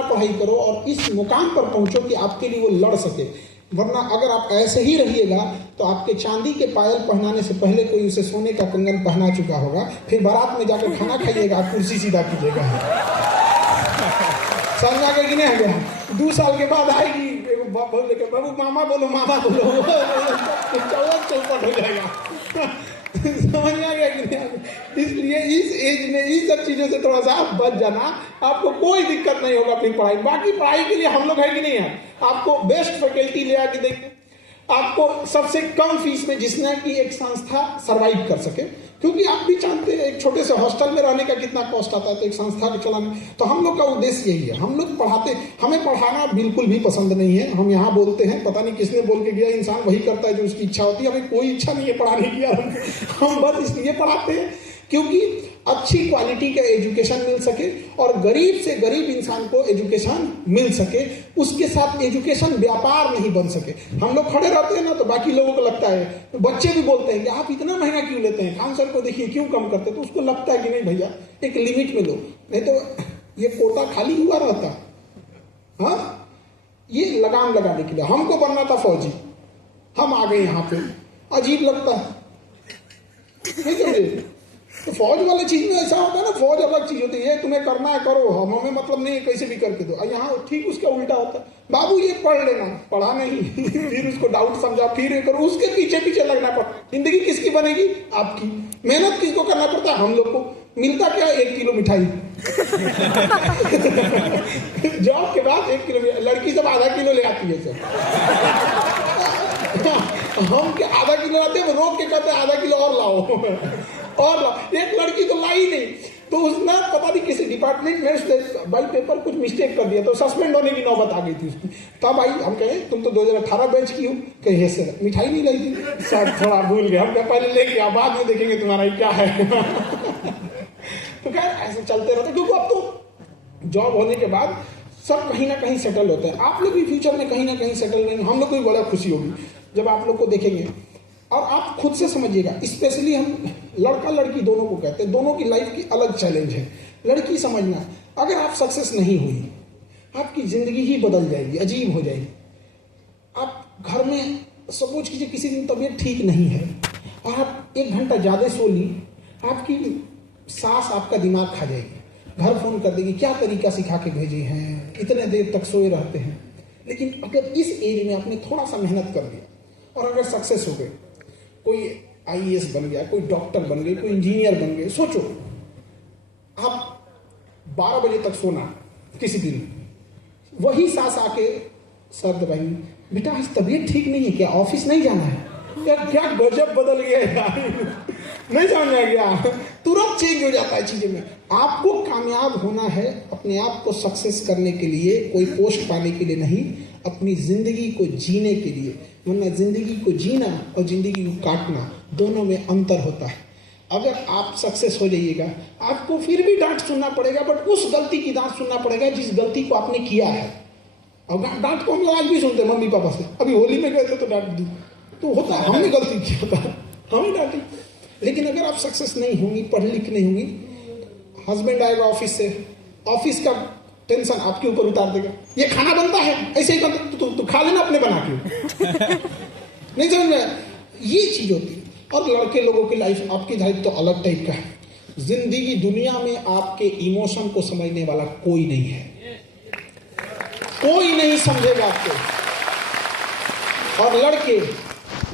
इतना पढ़ाई करो और इस मुकाम पर पहुंचो कि आपके लिए वो लड़ सके। वरना अगर आप ऐसे ही रहिएगा तो आपके चांदी के पायल पहनाने से पहले कोई उसे सोने का कंगन पहना चुका होगा, फिर बारात में जाकर खाना खाइएगा, आप कुर्सी सीधा कीजिएगा। समझ आ गया कि नहीं आ गया? 2 साल के बाद आएगी बाबू मामा बोलो चौपट हो जाएगा। समझ में आ गया कि नहीं? इसलिए इस एज में इस सब चीज़ों से थोड़ा सा आप बच जाना, आपको कोई दिक्कत नहीं होगा फिर पढ़ाई। बाकी पढ़ाई के लिए हम लोग है कि नहीं है, आपको बेस्ट फैकल्टी ले आके देंगे, आपको सबसे कम फीस में, जिसने कि एक संस्था सरवाइव कर सके। क्योंकि आप भी जानते हैं एक छोटे से हॉस्टल में रहने का कितना कॉस्ट आता है, तो एक संस्था के चलाने। तो हम लोग का उद्देश्य यही है, हम लोग पढ़ाते, हमें पढ़ाना बिल्कुल भी पसंद नहीं है। हम यहाँ बोलते हैं, पता नहीं किसने बोल के गया, इंसान वही करता है जो उसकी इच्छा होती है। हमें कोई इच्छा नहीं है पढ़ाने की, हम बस इसलिए पढ़ाते हैं क्योंकि अच्छी क्वालिटी का एजुकेशन मिल सके और गरीब से गरीब इंसान को एजुकेशन मिल सके। उसके साथ एजुकेशन व्यापार नहीं बन सके। हम लोग खड़े रहते हैं ना तो बाकी लोगों को लगता है, तो बच्चे भी बोलते हैं कि आप इतना महंगा क्यों लेते हैं, खान सर को देखिए क्यों कम करते हैं। तो उसको लगता है कि नहीं भैया एक लिमिट में लो, नहीं तो ये कोटा खाली हुआ रहता। हाँ, ये लगाम लगाने के लिए हमको बनना था फौजी, हम आ गए यहाँ पे, अजीब लगता है नहीं समझे? तो फौज वाले चीज में ऐसा होता है ना, फौज अलग चीज होती है, तुम्हें करना है करो, हमें मतलब नहीं है कैसे भी करके दो। यहाँ ठीक उसका उल्टा होता है, बाबू ये पढ़ लेना, पढ़ा नहीं फिर उसको डाउट समझा, फिर ये करो, उसके पीछे पीछे लगना पड़ता। जिंदगी किसकी बनेगी? आपकी। मेहनत किसको करना पड़ता है? हम लोग को। मिलता क्या? 1 किलो मिठाई जॉब के बाद 1 किलो, लड़की सब आधा किलो ले आती है सब हम क्या आधा किलो आते हैं, रोक के कहते हैं आधा किलो और लाओ और एक लड़की तो लाई नहीं, तो उसने पता नहीं किसी डिपार्टमेंट में बाई पेपर कुछ मिस्टेक कर दिया, तो सस्पेंड होने की नौबत आ गई थी उसकी। तब आई, हम कहे तुम तो 2018 बैच की हो, कहे सर मिठाई नहीं लाई थी सर, थोड़ा भूल गए, हम पहले लेके आओ, बाद में देखेंगे तुम्हारा क्या है तो खैर ऐसे चलते रहते, क्योंकि अब तो जॉब होने के बाद सब कहीं ना कहीं सेटल होते हैं। आप लोग भी फ्यूचर में कहीं ना कहीं सेटल रहेंगे, हम लोग को भी बड़ा खुशी होगी जब आप लोग को देखेंगे। और आप खुद से समझिएगा, स्पेशली हम लड़का लड़की दोनों को कहते हैं, दोनों की लाइफ की अलग चैलेंज है। लड़की समझना, अगर आप सक्सेस नहीं हुई, आपकी जिंदगी ही बदल जाएगी, अजीब हो जाएगी। आप घर में सपोज कीजिए किसी दिन तबीयत ठीक नहीं है और आप 1 घंटा ज़्यादा सो ली, आपकी सास आपका दिमाग खा जाएगी, घर फोन कर देगी, क्या तरीका सिखा के भेजे हैं, इतने देर तक सोए रहते हैं। लेकिन अगर इस एज में आपने थोड़ा सा मेहनत कर दिया और अगर सक्सेस हो गए, कोई IAS बन गया, कोई डॉक्टर बन गए, कोई इंजीनियर बन गए, सोचो आप 12 बजे तक सोना किसी दिन, वही सास आके सर दबाई, बेटा आज तबीयत ठीक नहीं है क्या, ऑफिस नहीं जाना है यार, क्या गजब बदल गया यार नहीं समझ में आ गया, तुरंत चेंज हो जाता है चीजें में। आपको कामयाब होना है, अपने आप को सक्सेस करने के लिए, कोई पोस्ट पाने के लिए नहीं, अपनी जिंदगी को जीने के लिए। वरना जिंदगी को जीना और जिंदगी को काटना दोनों में अंतर होता है। अगर आप सक्सेस हो जाइएगा, आपको फिर भी डांट सुनना पड़ेगा, बट उस गलती की डांट सुनना पड़ेगा जिस गलती को आपने किया है। और डांट को हम लोग आज भी सुनते हैं मम्मी पापा से, अभी होली में गए थे तो डांट दी, तो होता है हमने गलती किया था, हमें डांटी। लेकिन अगर आप सक्सेस नहीं होंगी, पढ़ लिख नहीं होंगी, हस्बैंड आएगा ऑफिस से, ऑफिस का टेंशन आपके ऊपर उतार देगा, ये खाना बनता है ऐसे ही बनता, तो खा लेना अपने बना के नहीं समझ में, ये चीज होती है। और लड़के लोगों की लाइफ, आपकी लाइफ तो अलग टाइप का है। जिंदगी दुनिया में आपके इमोशन को समझने वाला कोई नहीं है, कोई नहीं समझेगा आपको। और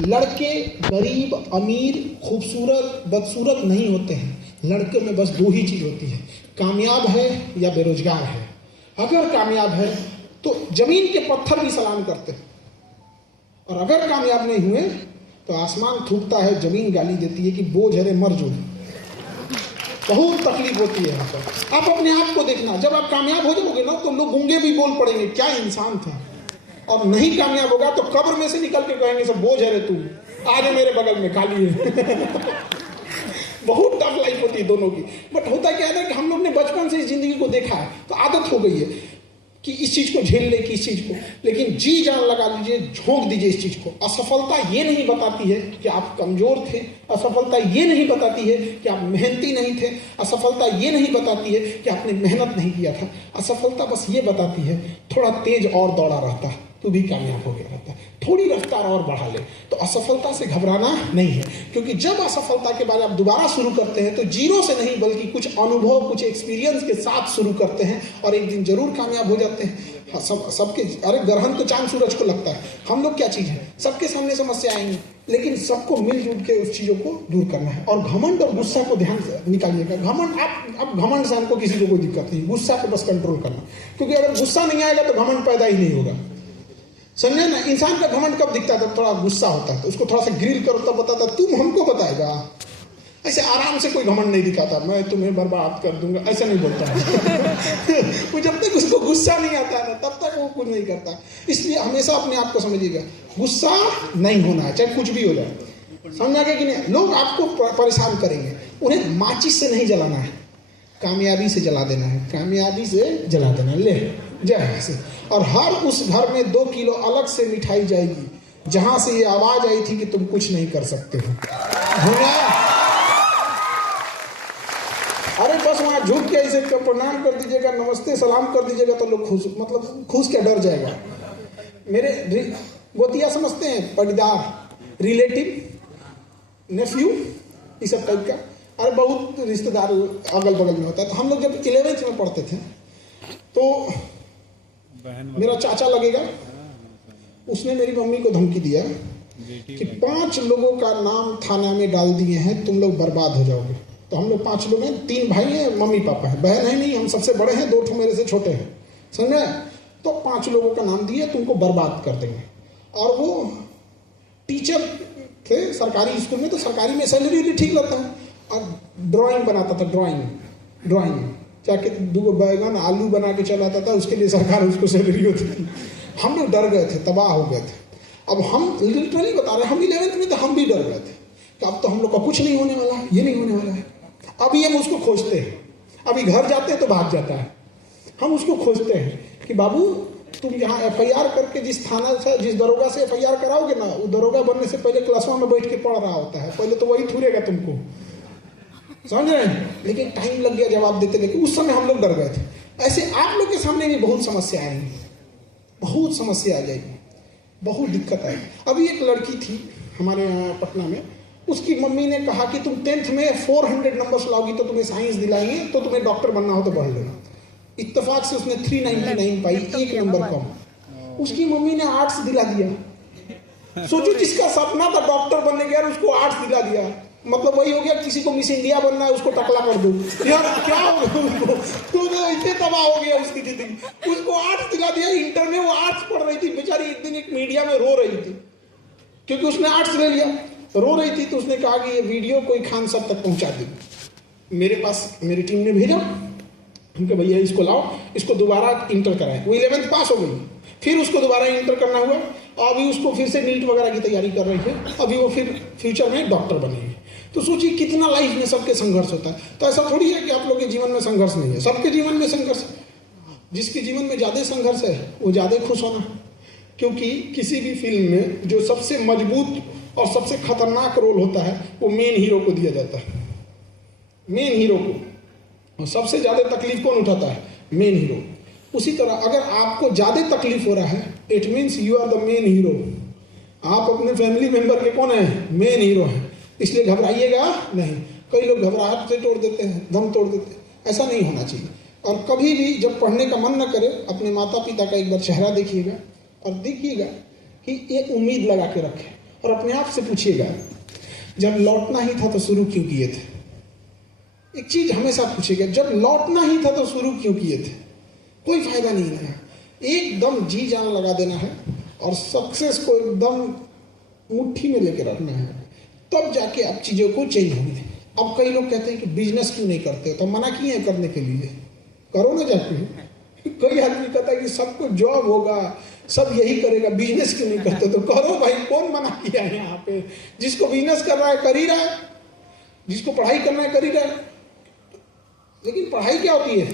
लड़के गरीब अमीर खूबसूरत बदसूरत नहीं होते हैं। लड़के में बस 2 ही चीज होती है, कामयाब है या बेरोजगार है। अगर कामयाब है तो जमीन के पत्थर भी सलाम करते हैं, और अगर कामयाब नहीं हुए तो आसमान थूकता है, जमीन गाली देती है कि बोझ है रे मर जो। बहुत तकलीफ होती है यहाँ पर। आप अपने आप को देखना, जब आप कामयाब हो जाओगे ना तो लोग गूंगे भी बोल पड़ेंगे, क्या इंसान था। और नहीं कामयाब होगा तो कब्र में से निकल के कहेंगे सब बोझ है रे तू, आ जा मेरे बगल में खाली है बहुत टफ लाइफ होती है दोनों की। बट होता क्या है ना कि हम लोग ने बचपन से इस जिंदगी को देखा है, तो आदत हो गई है कि इस चीज को झेल ले, कि इस चीज को, लेकिन जी जान लगा लीजिए, झोंक दीजिए इस चीज को। असफलता ये नहीं बताती है कि आप कमजोर थे, असफलता ये नहीं बताती है कि आप मेहनती नहीं थे, असफलता ये नहीं बताती है कि आपने मेहनत नहीं किया था। असफलता बस ये बताती है थोड़ा तेज और दौड़ा रहता तो भी कामयाब हो गया रहता, थोड़ी रफ्तार और बढ़ा ले। तो असफलता से घबराना नहीं है, क्योंकि जब असफलता के बाद आप दोबारा शुरू करते हैं तो जीरो से नहीं बल्कि कुछ अनुभव, कुछ एक्सपीरियंस के साथ शुरू करते हैं और एक दिन जरूर कामयाब हो जाते हैं। हाँ, सबके, अरे ग्रहण तो चांद सूरज को लगता है, हम लोग क्या चीज है, सबके सामने समस्या आएंगी, लेकिन सबको मिलजुल के उस चीजों को दूर करना है। और घमंड और गुस्सा को ध्यान से निकालिएगा। घमंड, आप घमंड से हमको किसी को कोई दिक्कत नहीं, गुस्सा को बस कंट्रोल करना, क्योंकि अगर गुस्सा नहीं आएगा तो घमंड पैदा ही नहीं होगा। समझे ना, इंसान का घमंड कब दिखता है? थोड़ा गुस्सा होता है तो उसको थोड़ा सा ग्रिल करो तब बताता तुम हमको बताएगा। ऐसे आराम से कोई घमंड नहीं दिखाता, मैं तुम्हें बर्बाद कर दूंगा, ऐसा नहीं बोलता वो जब तक उसको गुस्सा नहीं आता है ना तब तक वो कुछ नहीं करता। इसलिए हमेशा अपने आप को समझिएगा, गुस्सा नहीं होना है चाहे कुछ भी हो जाए। समझ आ गया कि नहीं? लोग आपको परेशान करेंगे, उन्हें माचिस से नहीं जलाना है, कामयाबी से जला देना है, कामयाबी से जला देना। ले जय से। और हर उस घर में 2 किलो अलग से मिठाई जाएगी जहां से ये आवाज आई थी कि तुम कुछ नहीं कर सकते हो। अरे बस वहां झुक के ऐसे प्रणाम कर दीजिएगा, नमस्ते सलाम कर दीजिएगा तो लोग खुश, मतलब खुश क्या डर जाएगा। मेरे गोतिया समझते हैं, पटीदार, रिलेटिव, नेफ्यू, इस सब टाइप का, अरे बहुत रिश्तेदार अगल बगल में होता है। तो हम लोग जब 11th में पढ़ते थे तो मेरा चाचा लगेगा, उसने मेरी मम्मी को धमकी दिया कि 5 लोगों का नाम थाना में डाल दिए हैं, तुम लोग बर्बाद हो जाओगे। तो हम लोग 5 लोग हैं, 3 भाई हैं, मम्मी पापा है, बहन है नहीं, हम सबसे बड़े हैं, 2 मेरे से छोटे हैं, समझे? तो 5 लोगों का नाम दिए, तुमको बर्बाद कर देंगे। और वो टीचर थे सरकारी स्कूल में, तो सरकारी में सैलरी भी ठीक लगता है, और ड्राइंग बनाता था, ड्राइंग जाके 2 बैगन आलू बना के चलाता था, उसके लिए सरकार उसको सैलरी होती थी। हम लोग डर गए थे, तबाह हो गए थे। अब हम लिटरली बता रहे हैं, हम 11th में तो हम भी डर गए थे कि अब तो हम लोग का कुछ नहीं होने वाला है, ये नहीं होने वाला है। अभी हम उसको खोजते हैं, अभी घर जाते हैं तो भाग जाता है। हम उसको खोजते हैं कि बाबू तुम यहाँ FIR करके जिस थाना से, जिस दरोगा से FIR कराओगे ना, वो दरोगा बनने से पहले क्लासवा में बैठ के पढ़ रहा होता है, पहले तो वही थूरेगा तुमको, समझ रहे हैं? लेकिन टाइम लग गया जवाब देते, लेकिन उस समय हम लोग डर गए थे। ऐसे आप लोग के सामने भी बहुत समस्या आएंगी, बहुत समस्या आ जाएगी, बहुत दिक्कत आएगी। अभी एक लड़की थी हमारे यहाँ पटना में, उसकी मम्मी ने कहा कि तुम 10th में 400 नंबर्स लाओगी तो तुम्हें साइंस दिलाएंगे, तो तुम्हें डॉक्टर बनना हो तो पढ़ लेना। इत्तेफाक से उसने 399 पाई, 1 नंबर कम। उसकी मम्मी ने आर्ट्स दिला दिया। सोचो, जिसका सपना था डॉक्टर बनने का, उसको आर्ट्स दिला दिया। मतलब वही हो गया, किसी को मिस इंडिया बनना है उसको टकला कर दो यार, क्या हो गया उसको, तो इतने तबाह हो गया उसकी जिंदगी। उसको आर्ट्स दिला दिया, इंटर में वो आर्ट्स पढ़ रही थी बेचारी, एक दिन एक मीडिया में रो रही थी क्योंकि उसने आर्ट्स ले लिया, रो रही थी। तो उसने कहा कि ये वीडियो कोई खान साहब तक पहुंचा दे। मेरे पास मेरी टीम ने भेजा, उनके भैया इसको लाओ, इसको दोबारा इंटर कराए। वो 11th पास हो गई, फिर उसको दोबारा इंटर करना हुआ, अभी उसको फिर से नीट वगैरह की तैयारी कर रही है, अभी वो फिर फ्यूचर में डॉक्टर बनेगी। तो सोचिए कितना लाइफ में सबके संघर्ष होता है। तो ऐसा थोड़ी है कि आप लोग के जीवन में संघर्ष नहीं है, सबके जीवन में संघर्ष। जिसके जीवन में ज्यादा संघर्ष है वो ज्यादा खुश होना, क्योंकि किसी भी फिल्म में जो सबसे मजबूत और सबसे खतरनाक रोल होता है वो मेन हीरो को दिया जाता है, मेन हीरो को। और सबसे ज्यादा तकलीफ कौन उठाता है? Main hero. उसी तरह अगर आपको ज्यादा तकलीफ हो रहा है, it means you are the main hero. आप अपने फैमिली मेंबर के कौन है? मेन हीरो है। इसलिए घबराइएगा नहीं। कई लोग घबराहट से तोड़ देते हैं, दम तोड़ देते हैं, ऐसा नहीं होना चाहिए। और कभी भी जब पढ़ने का मन न करे, अपने माता पिता का एक बार चेहरा देखिएगा और देखिएगा कि एक उम्मीद लगा के रखें, और अपने आप से पूछिएगा जब लौटना ही था तो शुरू क्यों किए थे? एक चीज हमेशा पूछिएगा, जब लौटना ही था तो शुरू क्यों किए थे? कोई फायदा नहीं है। एकदम जी जान लगा देना है और सक्सेस को एकदम मुट्ठी में लेके रखना है, तब जाके आप चीजों को चेंज होंगे। अब कई लोग कहते हैं कि बिजनेस क्यों नहीं करते, तो मना किए हैं करने के लिए, करो ना जाके। कोई आदमी कहता है कि सबको जॉब होगा, सब यही करेगा, बिजनेस क्यों नहीं करते? तो करो भाई, कौन मना किया है? यहाँ पे जिसको बिजनेस कर रहा है कर ही रहा है, जिसको पढ़ाई करना है कर ही रहा है। लेकिन पढ़ाई क्या होती है?